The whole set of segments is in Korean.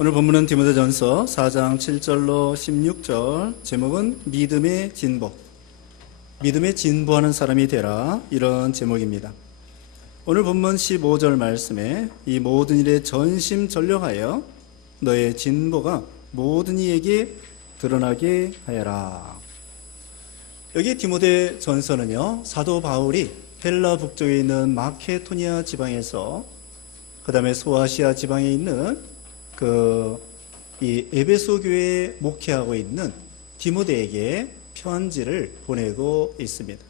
오늘 본문은 디모데전서 4장 7절로 16절, 제목은 믿음의 진보, 믿음에 진보하는 사람이 되라, 이런 제목입니다. 오늘 본문 15절 말씀에 이 모든 일에 전심전력하여 너의 진보가 모든 이에게 드러나게 하여라. 여기 디모데전서는요, 사도 바울이 헬라 북쪽에 있는 마케도니아 지방에서 그 다음에 소아시아 지방에 있는 이 에베소 교회에 목회하고 있는 디모데에게 편지를 보내고 있습니다.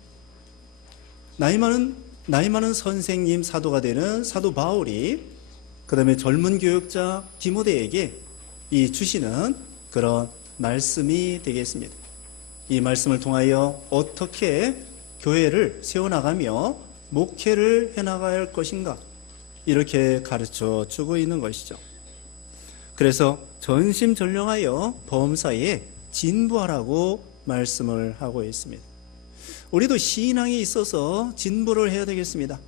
나이 많은 선생님 사도가 되는 사도 바울이 그 다음에 젊은 교역자 디모데에게 이 주시는 그런 말씀이 되겠습니다. 이 말씀을 통하여 어떻게 교회를 세워나가며 목회를 해나가야 할 것인가, 이렇게 가르쳐 주고 있는 것이죠. 그래서 전심전력하여 범사에 진보하라고 말씀을 하고 있습니다. 우리도 신앙에 있어서 진보를 해야 되겠습니다.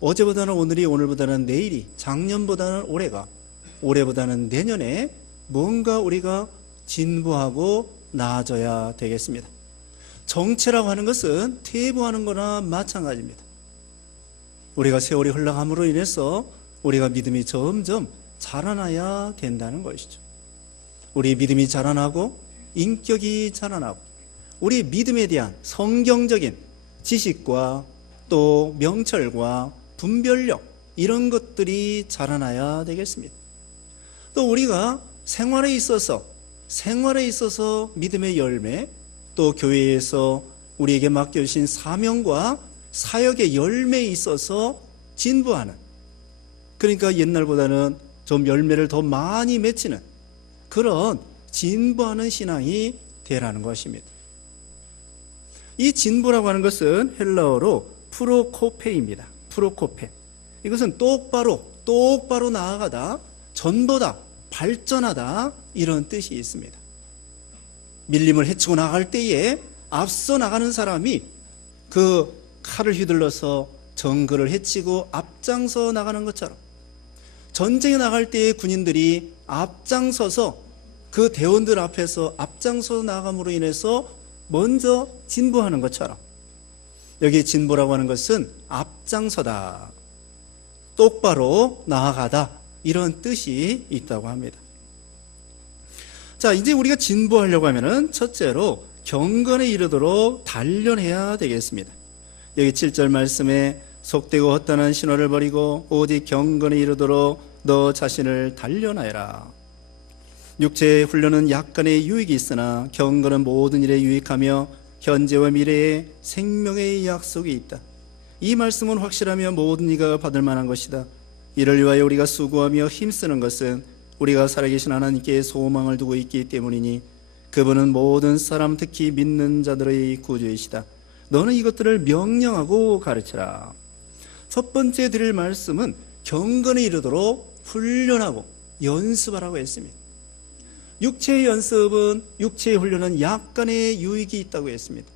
어제보다는 오늘이, 오늘보다는 내일이, 작년보다는 올해가, 올해보다는 내년에 뭔가 우리가 진보하고 나아져야 되겠습니다. 정체라고 하는 것은 퇴보하는 거나 마찬가지입니다. 우리가 세월이 흘러감으로 인해서 우리가 믿음이 점점 자라나야 된다는 것이죠. 우리 믿음이 자라나고 인격이 자라나고 우리 믿음에 대한 성경적인 지식과 또 명철과 분별력, 이런 것들이 자라나야 되겠습니다. 또 우리가 생활에 있어서 믿음의 열매, 또 교회에서 우리에게 맡겨주신 사명과 사역의 열매에 있어서 진보하는, 그러니까 옛날보다는 좀 열매를 더 많이 맺히는 그런 진보하는 신앙이 되라는 것입니다. 이 진보라고 하는 것은 헬라어로 프로코페입니다. 프로코페. 이것은 똑바로 나아가다, 전보다 발전하다, 이런 뜻이 있습니다. 밀림을 헤치고 나갈 때에 앞서 나가는 사람이 그 칼을 휘둘러서 정글을 헤치고 앞장서 나가는 것처럼, 전쟁에 나갈 때의 군인들이 앞장서서 그 대원들 앞에서 앞장서 나감으로 인해서 먼저 진보하는 것처럼, 여기 진보라고 하는 것은 앞장서다, 똑바로 나아가다, 이런 뜻이 있다고 합니다. 자, 이제 우리가 진보하려고 하면은 첫째로 경건에 이르도록 단련해야 되겠습니다. 여기 7절 말씀에 속되고 헛단한 신화를 버리고 오직 경건에 이르도록 너 자신을 단련하여라. 육체의 훈련은 약간의 유익이 있으나 경건은 모든 일에 유익하며 현재와 미래에 생명의 약속이 있다. 이 말씀은 확실하며 모든 이가 받을 만한 것이다. 이를 위하여 우리가 수고하며 힘쓰는 것은 우리가 살아계신 하나님께 소망을 두고 있기 때문이니 그분은 모든 사람, 특히 믿는 자들의 구주이시다. 너는 이것들을 명령하고 가르쳐라. 첫 번째 드릴 말씀은 경건에 이르도록 훈련하고 연습하라고 했습니다. 육체의 연습은, 육체의 훈련은 약간의 유익이 있다고 했습니다.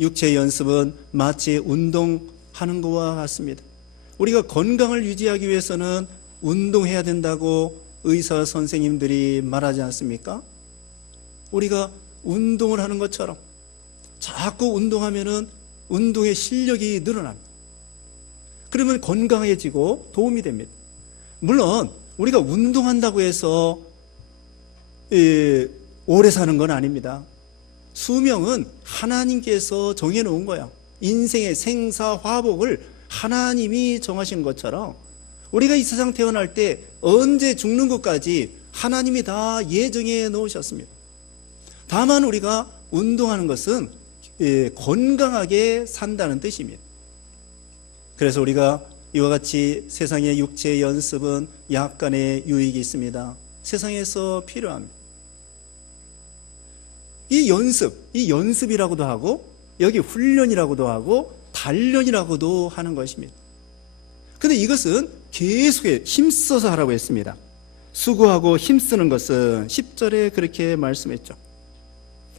육체의 연습은 마치 운동하는 것과 같습니다. 우리가 건강을 유지하기 위해서는 운동해야 된다고 의사 선생님들이 말하지 않습니까? 우리가 운동을 하는 것처럼 자꾸 운동하면은 운동의 실력이 늘어납니다. 그러면 건강해지고 도움이 됩니다. 물론 우리가 운동한다고 해서 오래 사는 건 아닙니다. 수명은 하나님께서 정해놓은 거야. 인생의 생사화복을 하나님이 정하신 것처럼 우리가 이 세상 태어날 때 언제 죽는 것까지 하나님이 다 예정해 놓으셨습니다. 다만 우리가 운동하는 것은 건강하게 산다는 뜻입니다. 그래서 우리가 이와 같이 세상의 육체의 연습은 약간의 유익이 있습니다. 세상에서 필요합니다. 이 연습이라고도 하고 여기 훈련이라고도 하고 단련이라고도 하는 것입니다. 그런데 이것은 계속해 힘써서 하라고 했습니다. 수고하고 힘쓰는 것은 10절에 그렇게 말씀했죠.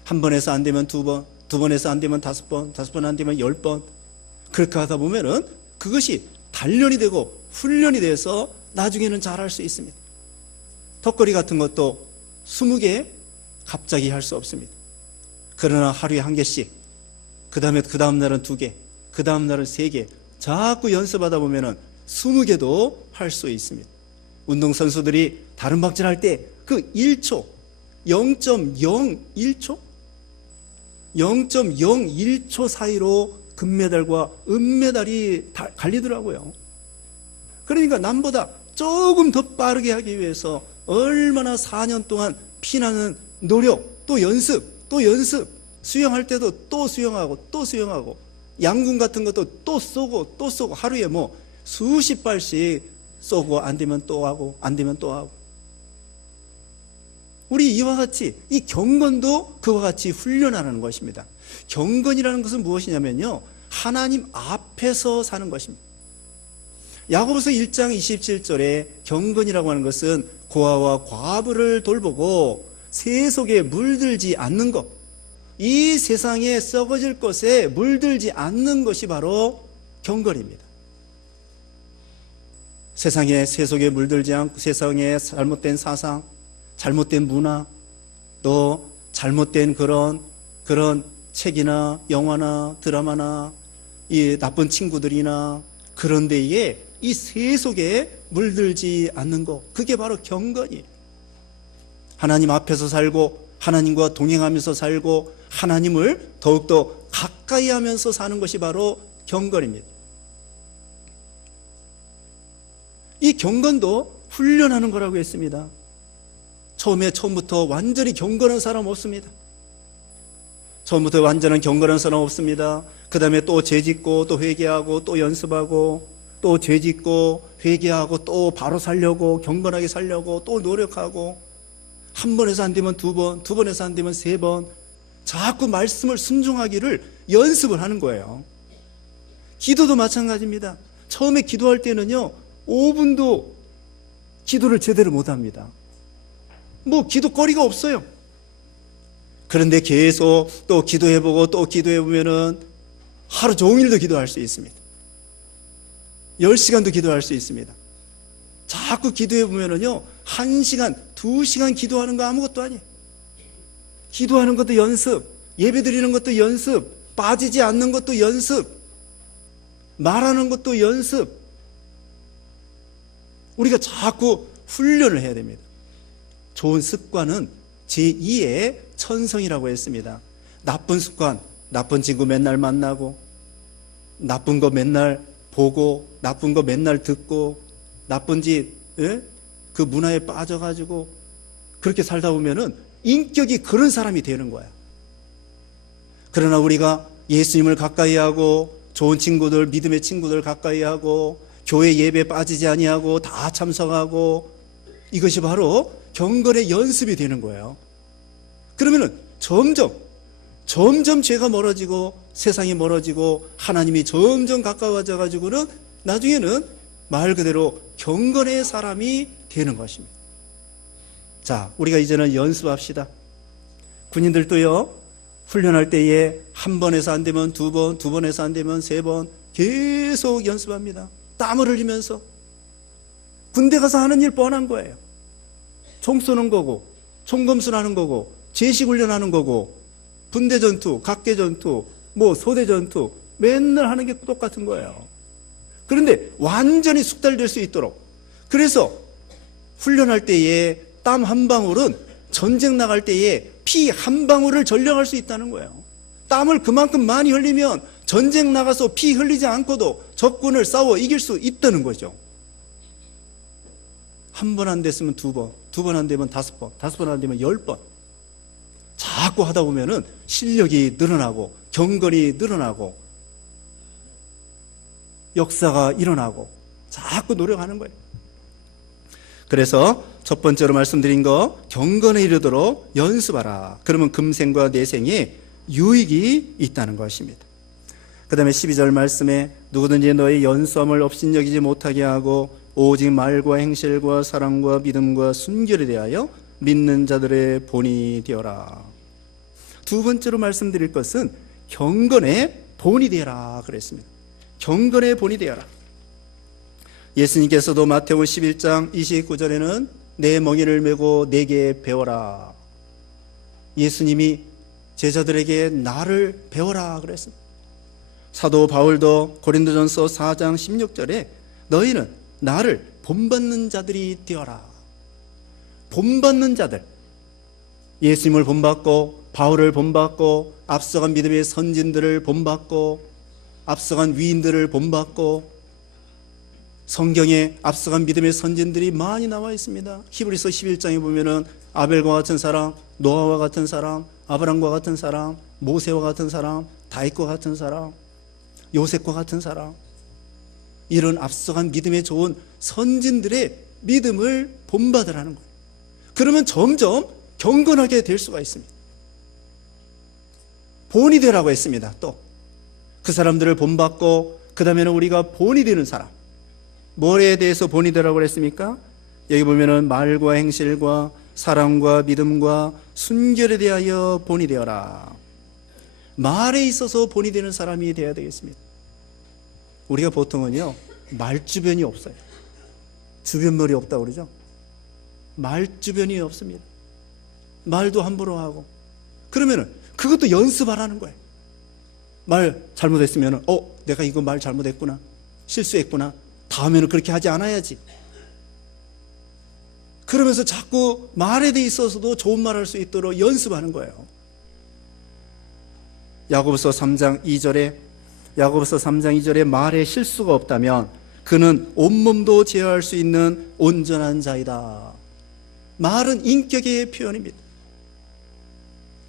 한 번 해서 안 되면 두 번, 두 번 해서 안 되면 5번, 5번 안 되면 10번, 그렇게 하다 보면은 그것이 단련이 되고 훈련이 돼서 나중에는 잘할 수 있습니다. 턱걸이 같은 것도 20개 갑자기 할 수 없습니다. 그러나 하루에 1개씩, 그 다음 날은 2개, 그 다음 날은 3개, 자꾸 연습하다 보면은 20개도 할 수 있습니다. 운동선수들이 다른 박질 할 때 그 1초, 0.01초? 0.01초 사이로 금메달과 은메달이 갈리더라고요. 그러니까 남보다 조금 더 빠르게 하기 위해서 얼마나 4년 동안 피나는 노력, 또 연습, 수영할 때도 또 수영하고, 양궁 같은 것도 또 쏘고, 하루에 뭐 수십 발씩 쏘고, 안 되면 또 하고, 우리 이와 같이 이 경건도 그와 같이 훈련하는 것입니다. 경건이라는 것은 무엇이냐면요, 하나님 앞에서 사는 것입니다. 야고보서 1장 27절에 경건이라고 하는 것은 고아와 과부를 돌보고 세속에 물들지 않는 것, 이 세상에 썩어질 것에 물들지 않는 것이 바로 경건입니다. 세상에, 세속에 물들지 않고, 세상에 잘못된 사상, 잘못된 문화, 또 잘못된 그런 책이나 영화나 드라마나 이 나쁜 친구들이나 그런 데에 이 세속에 물들지 않는 것, 그게 바로 경건이에요. 하나님 앞에서 살고, 하나님과 동행하면서 살고, 하나님을 더욱더 가까이 하면서 사는 것이 바로 경건입니다. 이 경건도 훈련하는 거라고 했습니다. 처음부터 완전히 경건한 사람 없습니다. 처음부터 완전한 경건한 사람 없습니다. 그 다음에 또 죄짓고, 또 회개하고, 또 연습하고, 또 죄짓고, 회개하고, 또 바로 살려고, 경건하게 살려고, 또 노력하고, 한 번에서 안 되면 2번, 2번에서 안 되면 3번, 자꾸 말씀을 순종하기를 연습을 하는 거예요. 기도도 마찬가지입니다. 처음에 기도할 때는요, 5분도 기도를 제대로 못합니다. 뭐 기도거리가 없어요. 그런데 계속 또 기도해보고 또 기도해보면은 하루 종일도 기도할 수 있습니다. 10시간도 기도할 수 있습니다. 자꾸 기도해보면은요, 1시간, 2시간 기도하는 거 아무것도 아니에요. 기도하는 것도 연습, 예배 드리는 것도 연습, 빠지지 않는 것도 연습, 말하는 것도 연습. 우리가 자꾸 훈련을 해야 됩니다. 좋은 습관은 제2의 천성이라고 했습니다. 나쁜 습관, 나쁜 친구 맨날 만나고, 나쁜 거 맨날 보고, 나쁜 거 맨날 듣고, 나쁜 짓, 그 문화에 빠져가지고 그렇게 살다 보면은 인격이 그런 사람이 되는 거야. 그러나 우리가 예수님을 가까이 하고, 좋은 친구들, 믿음의 친구들 가까이 하고, 교회 예배 빠지지 아니하고 다 참석하고, 이것이 바로 경건의 연습이 되는 거예요. 그러면은 점점 죄가 멀어지고, 세상이 멀어지고, 하나님이 점점 가까워져 가지고는 나중에는 말 그대로 경건의 사람이 되는 것입니다. 자, 우리가 이제는 연습합시다. 군인들도요, 훈련할 때에 한 번에서 안 되면 2번, 2번에서 안 되면 3번 계속 연습합니다. 땀을 흘리면서. 군대 가서 하는 일 뻔한 거예요. 총 쏘는 거고, 총검술하는 거고, 제식훈련하는 거고, 분대전투, 각계전투, 뭐 소대전투 맨날 하는 게 똑같은 거예요. 그런데 완전히 숙달될 수 있도록, 그래서 훈련할 때에 땀 한 방울은 전쟁 나갈 때에 피 한 방울을 전령할 수 있다는 거예요. 땀을 그만큼 많이 흘리면 전쟁 나가서 피 흘리지 않고도 적군을 싸워 이길 수 있다는 거죠. 한 번 안 됐으면 2번, 2번 안 되면 5번, 5번 안 되면 10번. 자꾸 하다 보면은 실력이 늘어나고, 경건이 늘어나고, 역사가 일어나고, 자꾸 노력하는 거예요. 그래서 첫 번째로 말씀드린 거, 경건에 이르도록 연습하라. 그러면 금생과 내생에 유익이 있다는 것입니다. 그 다음에 12절 말씀에 누구든지 너의 연수함을 업신여기지 못하게 하고 오직 말과 행실과 사랑과 믿음과 순결에 대하여 믿는 자들의 본이 되어라. 두 번째로 말씀드릴 것은 경건의 본이 되어라 그랬습니다. 경건의 본이 되어라. 예수님께서도 마태복음 11장 29절에는 내 멍에를 메고 내게 배워라. 예수님이 제자들에게 나를 배워라 그랬습니다. 사도 바울도 고린도전서 4장 16절에 너희는 나를 본받는 자들이 되어라. 본받는 자들, 예수님을 본받고 바울을 본받고 앞서간 믿음의 선진들을 본받고 앞서간 위인들을 본받고, 성경에 앞서간 믿음의 선진들이 많이 나와 있습니다. 히브리서 11장에 보면은 아벨과 같은 사람, 노아와 같은 사람, 아브람과 같은 사람, 모세와 같은 사람, 다윗과 같은 사람, 요셉과 같은 사람, 이런 앞서간 믿음의 좋은 선진들의 믿음을 본받으라는 거예요. 그러면 점점 경건하게 될 수가 있습니다. 본이 되라고 했습니다. 또 그 사람들을 본받고 그 다음에는 우리가 본이 되는 사람, 뭐에 대해서 본이 되라고 그랬습니까? 여기 보면은 말과 행실과 사랑과 믿음과 순결에 대하여 본이 되어라. 말에 있어서 본이 되는 사람이 되어야 되겠습니다. 우리가 보통은요, 말주변이 없어요. 주변머리 없다고 그러죠. 말주변이 없습니다. 말도 함부로 하고. 그러면은 그것도 연습하라는 거예요. 말 잘못했으면 내가 이거 말 잘못했구나, 실수했구나, 다음에는 그렇게 하지 않아야지. 그러면서 자꾸 말에 대해 있어서도 좋은 말 할 수 있도록 연습하는 거예요. 야고보서 3장 2절에 말에 실수가 없다면 그는 온몸도 제어할 수 있는 온전한 자이다. 말은 인격의 표현입니다.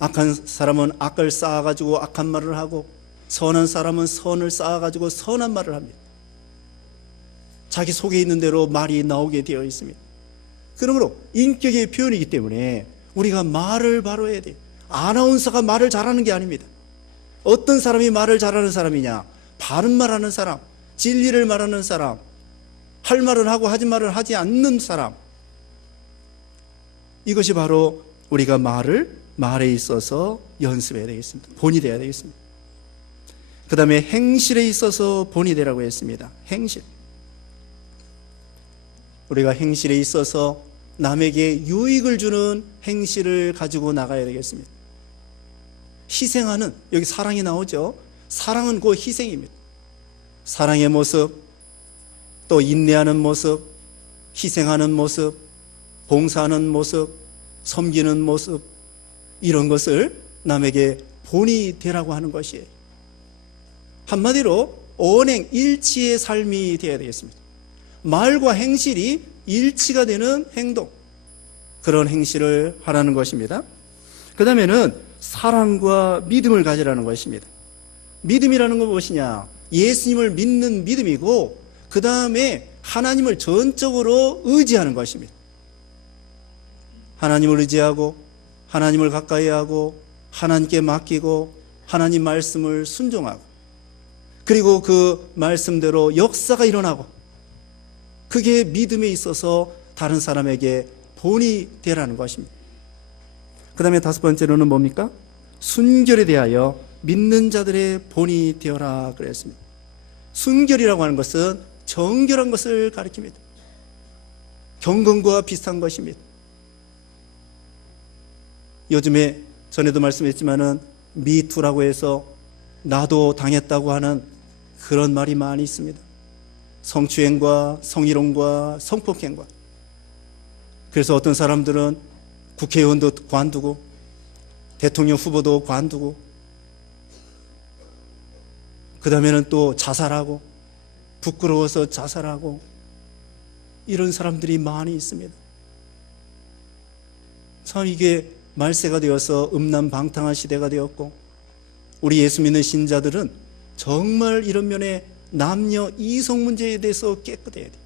악한 사람은 악을 쌓아가지고 악한 말을 하고, 선한 사람은 선을 쌓아가지고 선한 말을 합니다. 자기 속에 있는 대로 말이 나오게 되어 있습니다. 그러므로 인격의 표현이기 때문에 우리가 말을 바로 해야 돼요. 아나운서가 말을 잘하는 게 아닙니다. 어떤 사람이 말을 잘하는 사람이냐? 바른 말하는 사람, 진리를 말하는 사람, 할 말을 하고 하지 말을 하지 않는 사람. 이것이 바로 우리가 말에 있어서 연습해야 되겠습니다. 본이 되어야 되겠습니다. 그 다음에 행실에 있어서 본이 되라고 했습니다. 행실. 우리가 행실에 있어서 남에게 유익을 주는 행실을 가지고 나가야 되겠습니다. 희생하는, 여기 사랑이 나오죠. 사랑은 곧 희생입니다. 사랑의 모습, 또 인내하는 모습, 희생하는 모습, 봉사하는 모습, 섬기는 모습, 이런 것을 남에게 본이 되라고 하는 것이에요. 한마디로 언행 일치의 삶이 되어야 되겠습니다. 말과 행실이 일치가 되는 행동, 그런 행실을 하라는 것입니다. 그 다음에는 사랑과 믿음을 가지라는 것입니다. 믿음이라는 건 무엇이냐? 예수님을 믿는 믿음이고, 그 다음에 하나님을 전적으로 의지하는 것입니다. 하나님을 의지하고 하나님을 가까이 하고 하나님께 맡기고 하나님 말씀을 순종하고, 그리고 그 말씀대로 역사가 일어나고, 그게 믿음에 있어서 다른 사람에게 본이 되라는 것입니다. 그 다음에 다섯 번째로는 뭡니까? 순결에 대하여 믿는 자들의 본이 되어라 그랬습니다. 순결이라고 하는 것은 정결한 것을 가리킵니다. 경건과 비슷한 것입니다. 요즘에 전에도 말씀했지만은 미투라고 해서 나도 당했다고 하는 그런 말이 많이 있습니다. 성추행과 성희롱과 성폭행과. 그래서 어떤 사람들은 국회의원도 관두고 대통령 후보도 관두고, 그 다음에는 또 자살하고, 부끄러워서 자살하고, 이런 사람들이 많이 있습니다. 참 이게 말세가 되어서 음란방탕한 시대가 되었고, 우리 예수 믿는 신자들은 정말 이런 면에 남녀 이성 문제에 대해서 깨끗해야 돼요.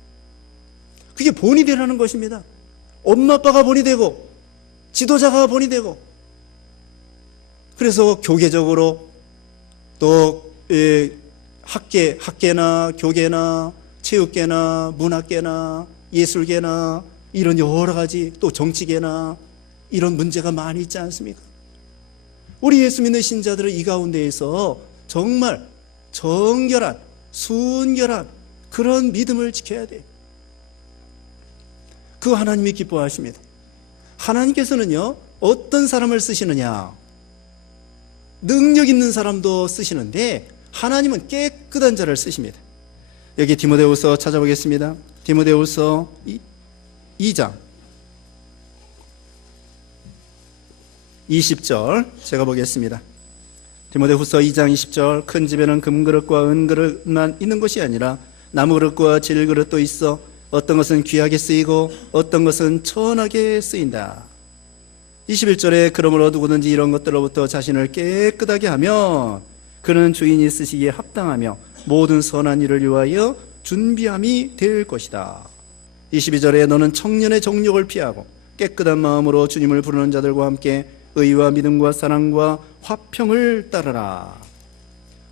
그게 본이 되라는 것입니다. 엄마 아빠가 본이 되고 지도자가 본이 되고, 그래서 교계적으로 또 학계나 교계나 체육계나 문학계나 예술계나 이런 여러 가지, 또 정치계나 이런 문제가 많이 있지 않습니까? 우리 예수 믿는 신자들은 이 가운데에서 정말 정결한, 순결한 그런 믿음을 지켜야 돼요. 그 하나님이 기뻐하십니다. 하나님께서는요, 어떤 사람을 쓰시느냐? 능력 있는 사람도 쓰시는데 하나님은 깨끗한 자를 쓰십니다. 여기 디모데후서 찾아보겠습니다. 디모데후서 2장 20절 제가 보겠습니다. 디모데후서 2장 20절 큰 집에는 금그릇과 은그릇만 있는 것이 아니라 나무그릇과 질그릇도 있어 어떤 것은 귀하게 쓰이고 어떤 것은 천하게 쓰인다. 21절에 그러므로 누구든지 이런 것들로부터 자신을 깨끗하게 하면 그는 주인이 쓰시기에 합당하며 모든 선한 일을 위하여 준비함이 될 것이다. 22절에 너는 청년의 정욕을 피하고 깨끗한 마음으로 주님을 부르는 자들과 함께 의와 믿음과 사랑과 화평을 따르라.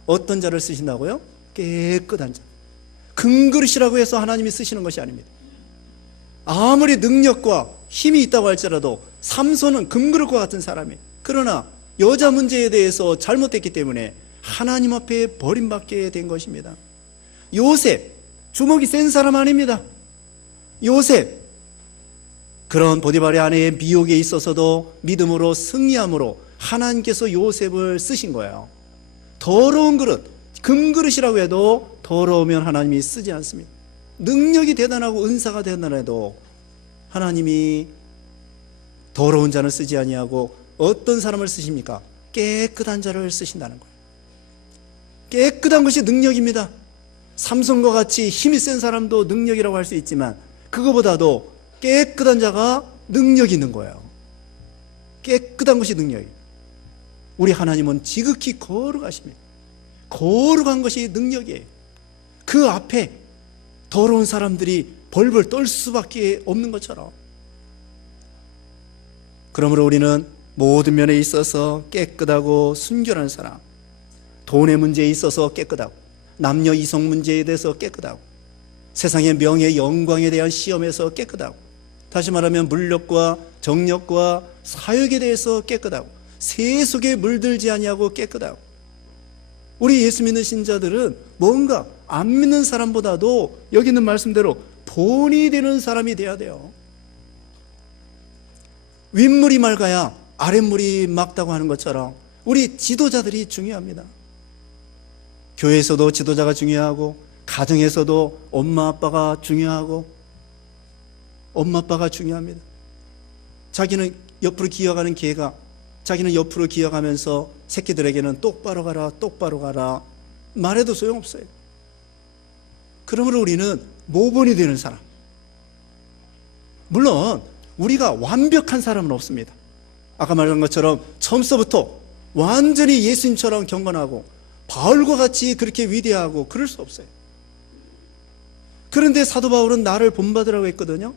어떤 자를 쓰신다고요? 깨끗한 자. 금그릇이라고 해서 하나님이 쓰시는 것이 아닙니다. 아무리 능력과 힘이 있다고 할지라도 삼손은 금그릇과 같은 사람이에요. 그러나 여자 문제에 대해서 잘못했기 때문에 하나님 앞에 버림받게 된 것입니다. 요셉, 주먹이 센 사람 아닙니다. 요셉, 그런 보디발의 아내의 미혹에 있어서도 믿음으로 승리함으로 하나님께서 요셉을 쓰신 거예요. 더러운 그릇, 금그릇이라고 해도 더러우면 하나님이 쓰지 않습니다. 능력이 대단하고 은사가 대단해도 하나님이 더러운 자는 쓰지 아니하고 어떤 사람을 쓰십니까? 깨끗한 자를 쓰신다는 거예요. 깨끗한 것이 능력입니다. 삼손과 같이 힘이 센 사람도 능력이라고 할 수 있지만 그거보다도 깨끗한 자가 능력이 있는 거예요. 깨끗한 것이 능력이에요. 우리 하나님은 지극히 거룩하십니다. 거룩한 것이 능력이에요. 그 앞에 더러운 사람들이 벌벌 떨 수밖에 없는 것처럼. 그러므로 우리는 모든 면에 있어서 깨끗하고 순결한 사람, 돈의 문제에 있어서 깨끗하고 남녀 이성 문제에 대해서 깨끗하고 세상의 명예 영광에 대한 시험에서 깨끗하고 다시 말하면 물력과 정력과 사역에 대해서 깨끗하고 세속에 물들지 아니하고 깨끗하고 우리 예수 믿는 신자들은 뭔가 안 믿는 사람보다도 여기 있는 말씀대로 본이 되는 사람이 돼야 돼요. 윗물이 맑아야 아랫물이 맑다고 하는 것처럼 우리 지도자들이 중요합니다. 교회에서도 지도자가 중요하고 가정에서도 엄마 아빠가 중요하고 엄마 아빠가 중요합니다. 자기는 옆으로 기어가는 개가 자기는 옆으로 기어가면서 새끼들에게는 똑바로 가라 똑바로 가라 말해도 소용없어요. 그러므로 우리는 모본이 되는 사람, 물론 우리가 완벽한 사람은 없습니다. 아까 말한 것처럼 처음서부터 완전히 예수님처럼 경건하고 바울과 같이 그렇게 위대하고 그럴 수 없어요. 그런데 사도 바울은 나를 본받으라고 했거든요.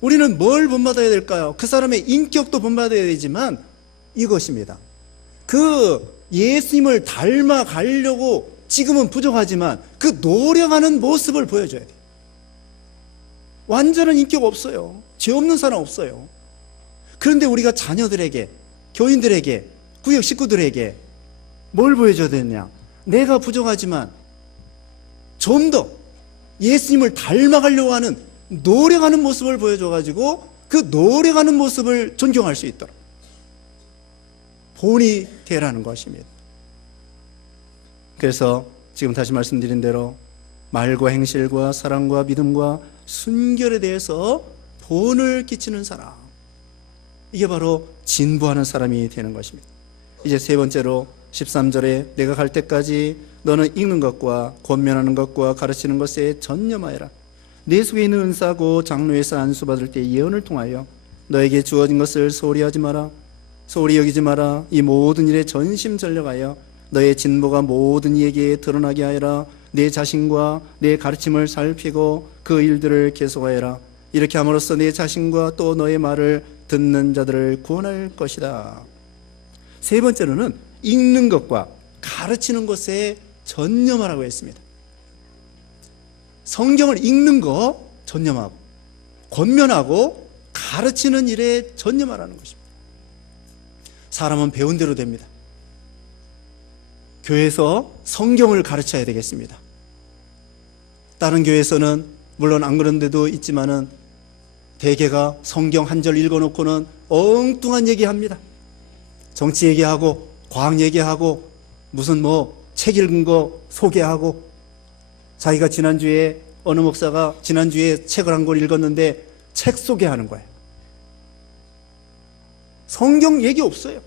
우리는 뭘 본받아야 될까요? 그 사람의 인격도 본받아야 되지만 이것입니다. 그 예수님을 닮아가려고 지금은 부족하지만 그 노력하는 모습을 보여줘야 돼요. 완전한 인격 없어요. 죄 없는 사람 없어요. 그런데 우리가 자녀들에게, 교인들에게, 구역 식구들에게 뭘 보여줘야 되느냐? 내가 부족하지만 좀 더 예수님을 닮아가려고 하는 노력하는 모습을 보여줘가지고 그 노력하는 모습을 존경할 수 있도록 본이 되라는 것입니다. 그래서 지금 다시 말씀드린 대로 말과 행실과 사랑과 믿음과 순결에 대해서 본을 끼치는 사람, 이게 바로 진보하는 사람이 되는 것입니다. 이제 세 번째로 13절에 내가 갈 때까지 너는 읽는 것과 권면하는 것과 가르치는 것에 전념하여라. 내 속에 있는 은사고 장로에서 안수받을 때 예언을 통하여 너에게 주어진 것을 소홀히 하지 마라. 소홀히 여기지 마라. 이 모든 일에 전심전력하여 너의 진보가 모든 이에게 드러나게 하여라. 내 자신과 내 가르침을 살피고 그 일들을 계속하여라. 이렇게 함으로써 내 자신과 또 너의 말을 듣는 자들을 구원할 것이다. 세 번째로는 읽는 것과 가르치는 것에 전념하라고 했습니다. 성경을 읽는 거 전념하고 권면하고 가르치는 일에 전념하라는 것입니다. 사람은 배운 대로 됩니다. 교회에서 성경을 가르쳐야 되겠습니다. 다른 교회에서는 물론 안 그런 데도 있지만은 대개가 성경 한 절 읽어놓고는 엉뚱한 얘기합니다. 정치 얘기하고 과학 얘기하고 무슨 책 읽은 거 소개하고, 자기가 지난주에 어느 목사가 지난주에 책을 한 권 읽었는데 책 소개하는 거예요. 성경 얘기 없어요.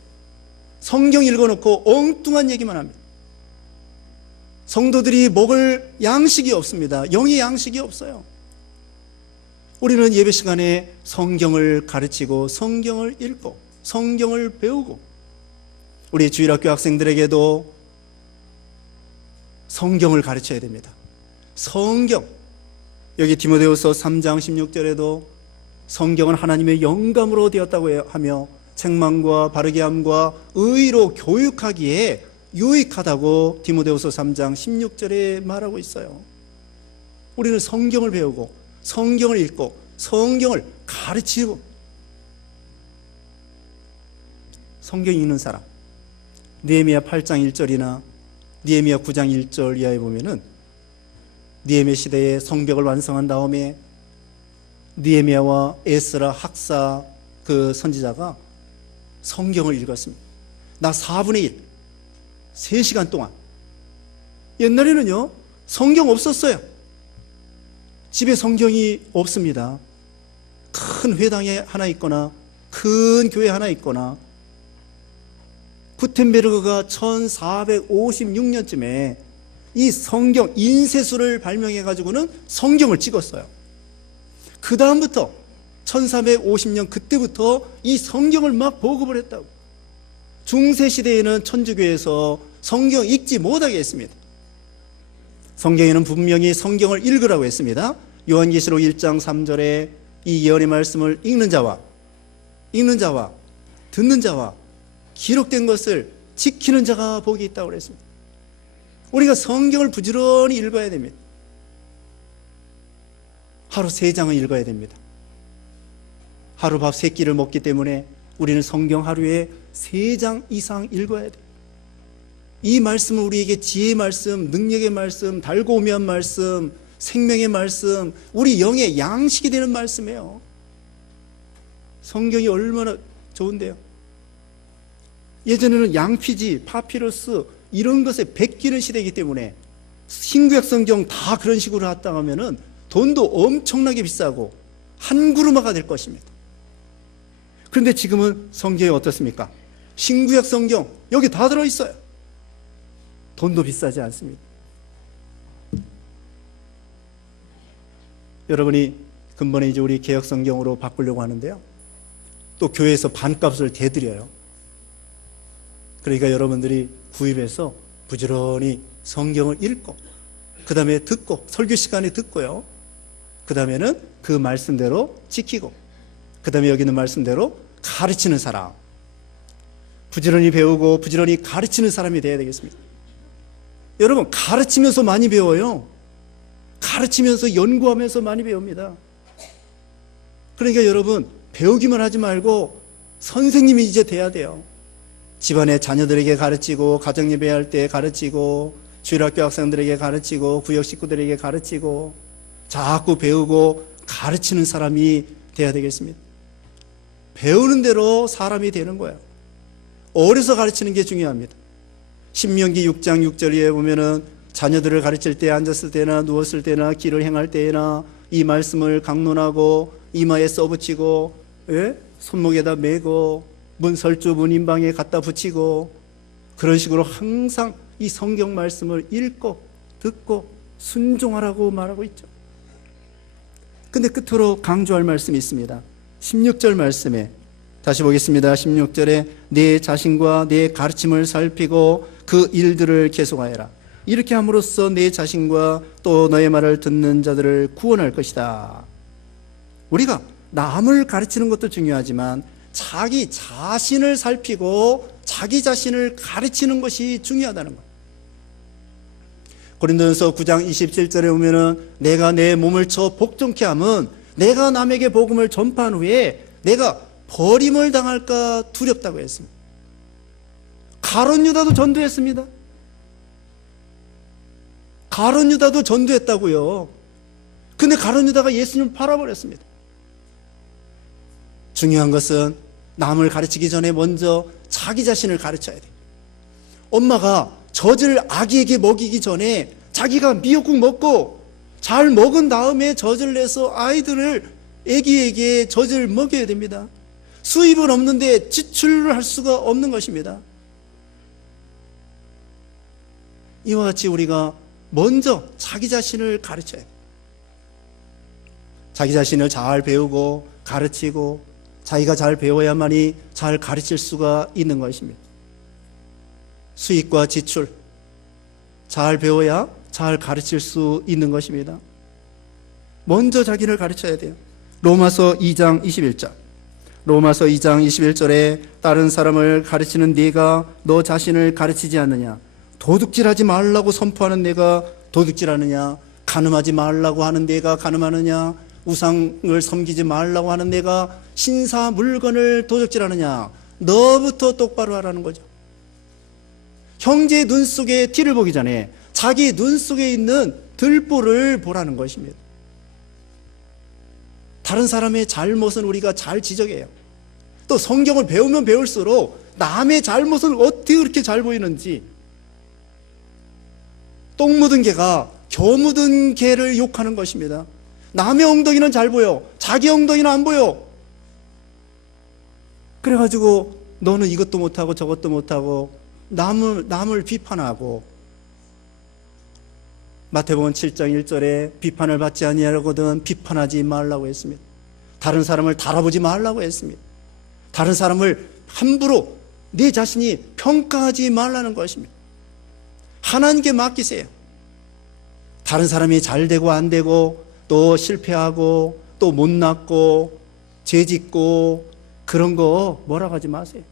성경 읽어놓고 엉뚱한 얘기만 합니다. 성도들이 먹을 양식이 없습니다. 영의 양식이 없어요. 우리는 예배 시간에 성경을 가르치고 성경을 읽고 성경을 배우고, 우리 주일학교 학생들에게도 성경을 가르쳐야 됩니다. 성경, 여기 디모데후서 3장 16절에도 성경은 하나님의 영감으로 되었다고 하며 책망과 바르게 함과 의로 교육하기에 유익하다고 디모데후서 3장 16절에 말하고 있어요. 우리는 성경을 배우고 성경을 읽고 성경을 가르치고, 성경 읽는 사람, 느헤미야 8장 1절이나 느헤미야 9장 1절 이하에 보면은 느헤미야 시대에 성벽을 완성한 다음에 느헤미야와 에스라 학사 그 선지자가 성경을 읽었습니다. 나 4분의 1, 3시간 동안. 옛날에는요, 성경 없었어요. 집에 성경이 없습니다. 큰 회당에 하나 있거나 큰 교회 하나 있거나. 구텐베르그가 1456년쯤에 이 성경 인쇄술을 발명해 가지고는 성경을 찍었어요. 그 다음부터 1450년 그때부터 이 성경을 막 보급을 했다고. 중세시대에는 천주교에서 성경 읽지 못하게 했습니다. 성경에는 분명히 성경을 읽으라고 했습니다. 요한계시록 1장 3절에 이 예언의 말씀을 읽는 자와 듣는 자와 기록된 것을 지키는 자가 복이 있다고 그랬습니다. 우리가 성경을 부지런히 읽어야 됩니다. 하루 3장은 읽어야 됩니다. 하루 밥 3끼를 먹기 때문에 우리는 성경 하루에 3장 이상 읽어야 돼요. 이 말씀은 우리에게 지혜의 말씀, 능력의 말씀, 달고 오묘한 말씀, 생명의 말씀, 우리 영의 양식이 되는 말씀이에요. 성경이 얼마나 좋은데요. 예전에는 양피지, 파피루스 이런 것에 베끼는 시대이기 때문에 신구약 성경 다 그런 식으로 했다 하면은 돈도 엄청나게 비싸고 한 그루마가 될 것입니다. 그런데 지금은 성경이 어떻습니까? 신구약 성경 여기 다 들어있어요. 돈도 비싸지 않습니다. 여러분이 근본에 이제 우리 개역 성경으로 바꾸려고 하는데요, 또 교회에서 반값을 대드려요. 그러니까 여러분들이 구입해서 부지런히 성경을 읽고, 그 다음에 듣고, 설교 시간에 듣고요, 그 다음에는 그 말씀대로 지키고, 그 다음에 여기 있는 말씀대로 가르치는 사람, 부지런히 배우고 부지런히 가르치는 사람이 되어야 되겠습니다. 여러분, 가르치면서 많이 배워요. 가르치면서 연구하면서 많이 배웁니다. 그러니까 여러분, 배우기만 하지 말고 선생님이 이제 돼야 돼요. 집안의 자녀들에게 가르치고, 가정예배할 때 가르치고, 주일학교 학생들에게 가르치고, 구역 식구들에게 가르치고, 자꾸 배우고 가르치는 사람이 돼야 되겠습니다. 배우는 대로 사람이 되는 거예요. 어려서 가르치는 게 중요합니다. 신명기 6장 6절에 보면은 자녀들을 가르칠 때, 앉았을 때나 누웠을 때나 길을 행할 때나 이 말씀을 강론하고 이마에 써붙이고, 손목에다 메고 문설주 문인방에 갖다 붙이고, 그런 식으로 항상 이 성경 말씀을 읽고 듣고 순종하라고 말하고 있죠. 근데 끝으로 강조할 말씀이 있습니다. 16절 말씀에 다시 보겠습니다. 16절에 내 자신과 내 가르침을 살피고 그 일들을 계속하여라. 이렇게 함으로써 내 자신과 또 너의 말을 듣는 자들을 구원할 것이다. 우리가 남을 가르치는 것도 중요하지만 자기 자신을 살피고 자기 자신을 가르치는 것이 중요하다는 거예요. 고린도전서 9장 27절에 보면은 내가 내 몸을 쳐 복종케 함은 내가 남에게 복음을 전파한 후에 내가 버림을 당할까 두렵다고 했습니다. 가룟 유다도 전도했습니다. 가룟 유다도 전도했다고요. 근데 가룟 유다가 예수님을 팔아버렸습니다. 중요한 것은 남을 가르치기 전에 먼저 자기 자신을 가르쳐야 돼. 엄마가 젖을 아기에게 먹이기 전에 자기가 미역국 먹고 잘 먹은 다음에 젖을 내서 아기에게 젖을 먹여야 됩니다. 수입은 없는데 지출을 할 수가 없는 것입니다. 이와 같이 우리가 먼저 자기 자신을 가르쳐야 돼요. 자기 자신을 잘 배우고 가르치고 자기가 잘 배워야만이 잘 가르칠 수가 있는 것입니다. 수입과 지출 잘 배워야 잘 가르칠 수 있는 것입니다. 먼저 자기를 가르쳐야 돼요. 로마서 2장 21절. 로마서 2장 21절에 다른 사람을 가르치는 네가 너 자신을 가르치지 않느냐? 도둑질하지 말라고 선포하는 네가 도둑질하느냐? 간음하지 말라고 하는 네가 간음하느냐? 우상을 섬기지 말라고 하는 네가 신사 물건을 도둑질하느냐? 너부터 똑바로 하라는 거죠. 형제의 눈 속에 티를 보기 전에 자기 눈 속에 있는 들보를 보라는 것입니다. 다른 사람의 잘못은 우리가 잘 지적해요. 또 성경을 배우면 배울수록 남의 잘못은 어떻게 그렇게 잘 보이는지, 똥 묻은 개가 겨 묻은 개를 욕하는 것입니다. 남의 엉덩이는 잘 보여, 자기 엉덩이는 안 보여. 그래가지고 너는 이것도 못하고 저것도 못하고 남을 비판하고, 마태복음 7장 1절에 비판을 받지 아니하거든 비판하지 말라고 했습니다. 다른 사람을 달아보지 말라고 했습니다. 다른 사람을 함부로 내 자신이 평가하지 말라는 것입니다. 하나님께 맡기세요. 다른 사람이 잘 되고 안 되고 또 실패하고 또 못났고 죄짓고 그런 거 뭐라고 하지 마세요.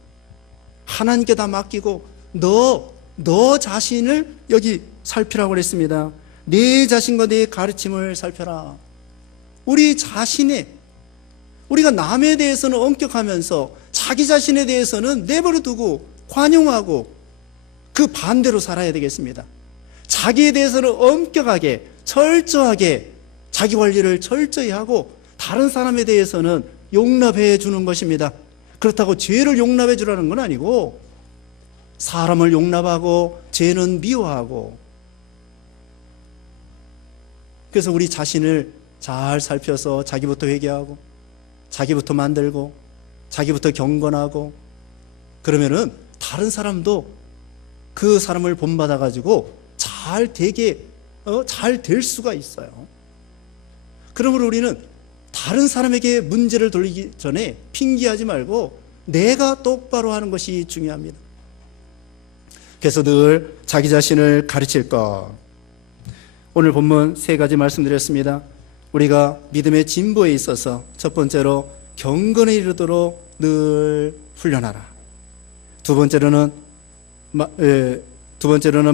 하나님께 다 맡기고 너 자신을 여기 살피라고 그랬습니다. 내 자신과 내 가르침을 살펴라. 우리가 남에 대해서는 엄격하면서 자기 자신에 대해서는 내버려 두고 관용하고 그 반대로 살아야 되겠습니다. 자기에 대해서는 엄격하게 철저하게 자기 관리를 철저히 하고 다른 사람에 대해서는 용납해 주는 것입니다. 그렇다고 죄를 용납해 주라는 건 아니고 사람을 용납하고 죄는 미워하고, 그래서 우리 자신을 잘 살펴서 자기부터 회개하고 자기부터 만들고 자기부터 경건하고, 그러면은 다른 사람도 그 사람을 본받아 가지고 잘 될 수가 있어요. 그러므로 우리는 다른 사람에게 문제를 돌리기 전에 핑계하지 말고 내가 똑바로 하는 것이 중요합니다. 그래서 늘 자기 자신을 가르칠 것. 오늘 본문 3가지 말씀드렸습니다. 우리가 믿음의 진보에 있어서 첫 번째로 경건에 이르도록 늘 훈련하라. 두 번째로는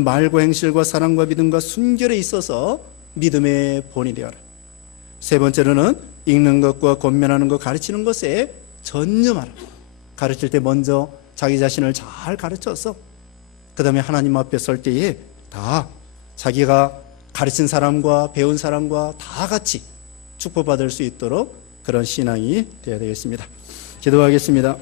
말과 행실과 사랑과 믿음과 순결에 있어서 믿음의 본이 되어라. 세 번째로는 읽는 것과 권면하는 것, 가르치는 것에 전념하라. 가르칠 때 먼저 자기 자신을 잘 가르쳐서 그 다음에 하나님 앞에 설 때에 다 자기가 가르친 사람과 배운 사람과 다 같이 축복받을 수 있도록 그런 신앙이 되어야 되겠습니다. 기도하겠습니다.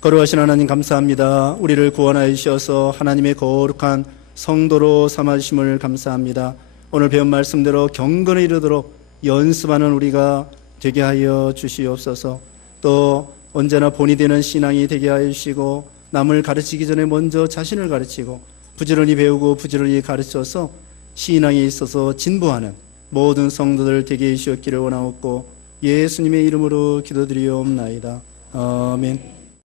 거룩하신 하나님 감사합니다. 우리를 구원하여 주셔서 하나님의 거룩한 성도로 삼아주심을 감사합니다. 오늘 배운 말씀대로 경건에 이르도록 연습하는 우리가 되게 하여 주시옵소서. 또 언제나 본이 되는 신앙이 되게 하여 주시고, 남을 가르치기 전에 먼저 자신을 가르치고 부지런히 배우고 부지런히 가르쳐서 신앙에 있어서 진보하는 모든 성도들 되게 해주시옵기를 원하옵고 예수님의 이름으로 기도드리옵나이다. 아멘.